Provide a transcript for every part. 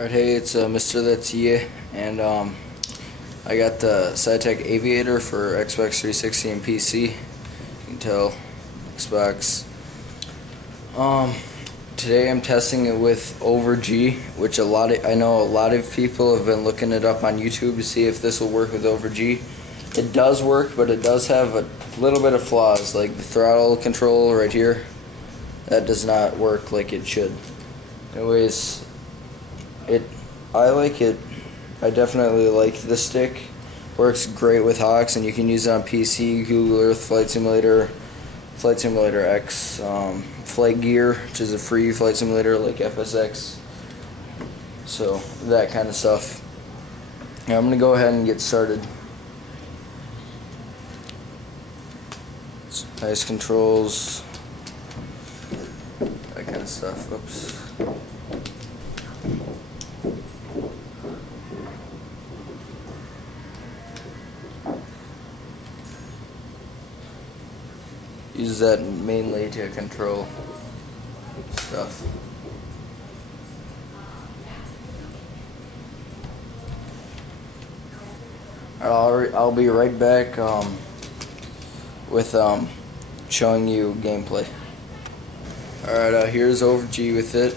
Alright, hey, it's Mr. That's Ye, and I got the Saitek Aviator for Xbox 360 and PC. You can tell Xbox. Today I'm testing it with over G, which I know a lot of people have been looking it up on YouTube to see if this will work with over G. It does work, but it does have a little bit of flaws, like the throttle control right here. That does not work like it should. Anyways, I like it. I definitely like this stick. Works great with HAWX, and you can use it on PC, Google Earth, Flight Simulator X, Flight Gear, which is a free flight simulator like FSX. So that kind of stuff. Now I'm gonna go ahead and get started. Nice controls, that kind of stuff. Oops. Use that mainly to control stuff. I'll be right back with showing you gameplay. Alright, here's over G with it.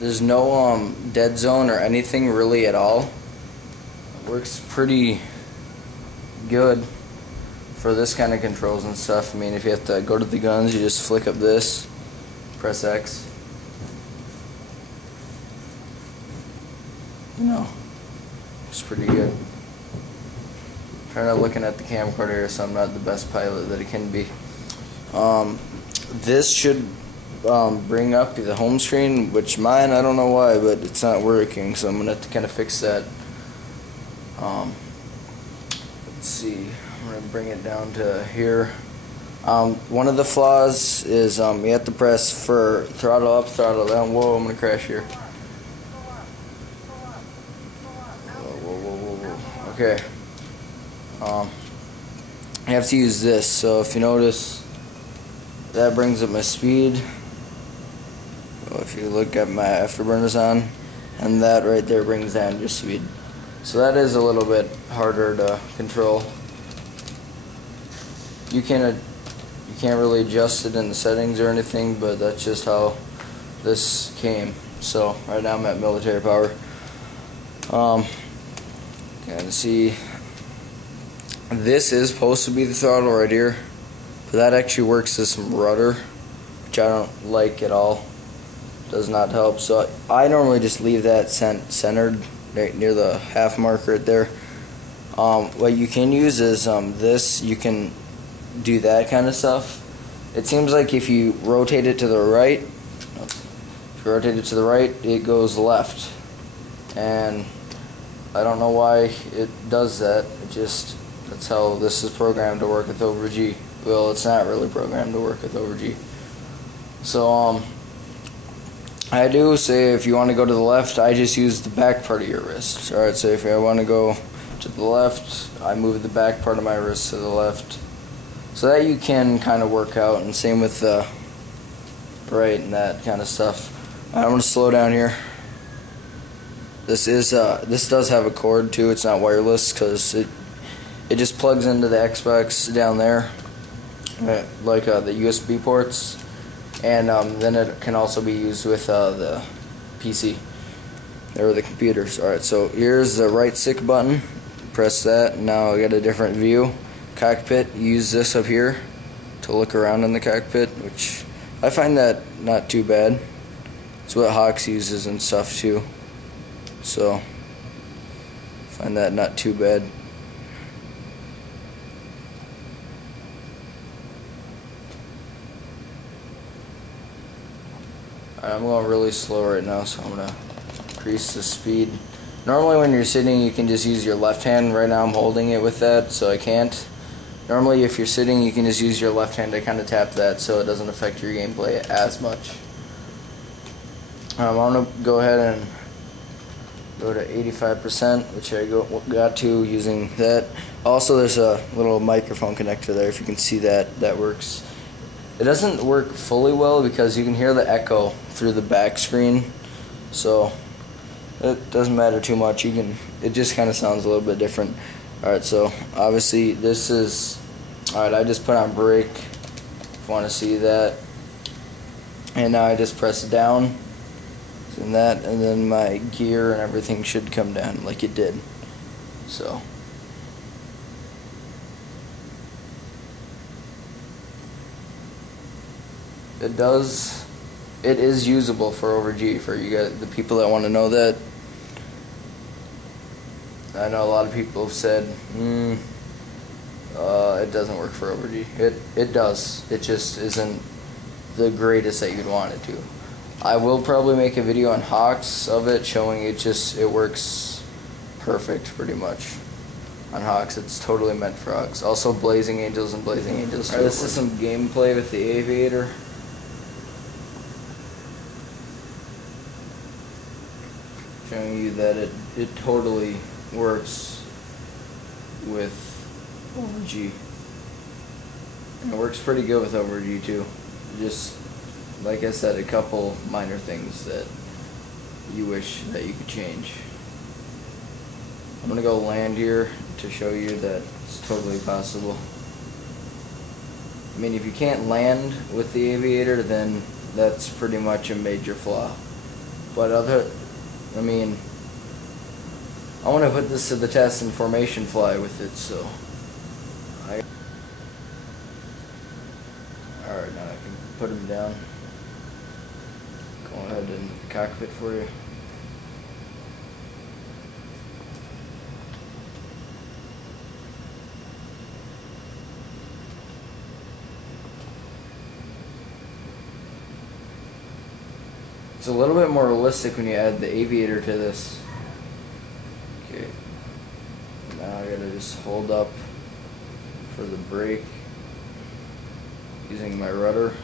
There's no dead zone or anything really at all. It works pretty good for this kind of controls and stuff. I mean, if you have to go to the guns, you just flick up this, press X. You know, it's pretty good. I'm trying to looking at the camcorder here, so I'm not the best pilot that it can be. This should bring up the home screen, which mine, I don't know why, but it's not working, so I'm gonna have to kind of fix that. Let's see. I'm going to bring it down to here. One of the flaws is you have to press for throttle up, throttle down. Whoa, I'm going to crash here. Whoa. Okay. I have to use this. So if you notice, that brings up my speed. Well, if you look at my afterburners on, and that right there brings down your speed. So that is a little bit harder to control. You can't really adjust it in the settings or anything, but that's just how this came. So right now I'm at military power. Can see this is supposed to be the throttle right here, but that actually works as some rudder, which I don't like at all. Does not help. So I normally just leave that centered right near the half mark right there. What you can use is this. You can do that kind of stuff. It seems like if you rotate it to the right, it goes left, and I don't know why it does that. That's how this is programmed to work with over G. Well, it's not really programmed to work with over G. So I do say if you want to go to the left, I just use the back part of your wrist. Alright, so if I want to go to the left, I move the back part of my wrist to the left. So that you can kind of work out, and same with the right and that kind of stuff. I'm going to slow down here. This does have a cord too. It's not wireless because it just plugs into the Xbox down there, like the USB ports, and then it can also be used with the PC or the computers. Alright, so here's the right stick button. Press that. Now I got a different view. Cockpit, use this up here to look around in the cockpit, which I find that not too bad. It's what HAWX uses and stuff too, so find that not too bad. I'm going really slow right now, so I'm going to increase the speed. Normally when you're sitting, you can just use your left hand. Right now I'm holding it with that, so I can't. Normally if you're sitting, you can just use your left hand to kind of tap that so it doesn't affect your gameplay as much. I'm going to go ahead and go to 85%, which I got to using that. Also, there's a little microphone connector there. If you can see that, that works. It doesn't work fully well because you can hear the echo through the back screen. So It doesn't matter too much. It just kind of sounds a little bit different. Alright, so obviously this is, alright, I just put on brake, if you want to see that. And now I just press down, and then my gear and everything should come down like it did. So. It is usable for over G for you guys, the people that want to know that. I know a lot of people have said, it doesn't work for over G. It does. It just isn't the greatest that you'd want it to. I will probably make a video on HAWX of it, showing it works perfect pretty much. On HAWX, it's totally meant for HAWX. Also Blazing Angels and Blazing Angels. Alright, this is some gameplay with the Aviator. Showing you that it totally works with over G. And it works pretty good with over G too. Just like I said, a couple minor things that you wish that you could change. I'm gonna go land here to show you that it's totally possible. I mean, if you can't land with the Aviator, then that's pretty much a major flaw. But I mean, I want to put this to the test and formation fly with it, so alright, now I can put him down. Go ahead and cockpit for you. It's a little bit more realistic when you add the Aviator to this. Okay. Now I gotta just hold up for the brake using my rudder.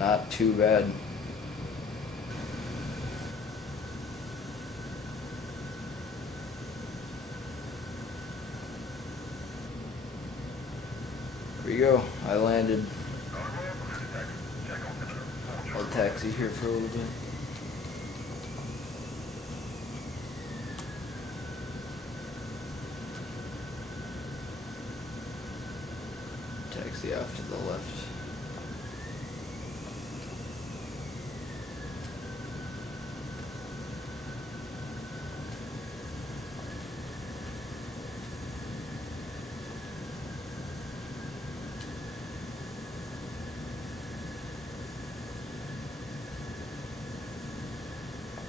Not too bad. Here we go. I landed. I'll taxi here for a little bit. Taxi off to the left.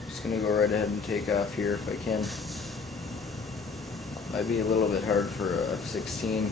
Just gonna go right ahead and take off here if I can. Might be a little bit hard for a F-16.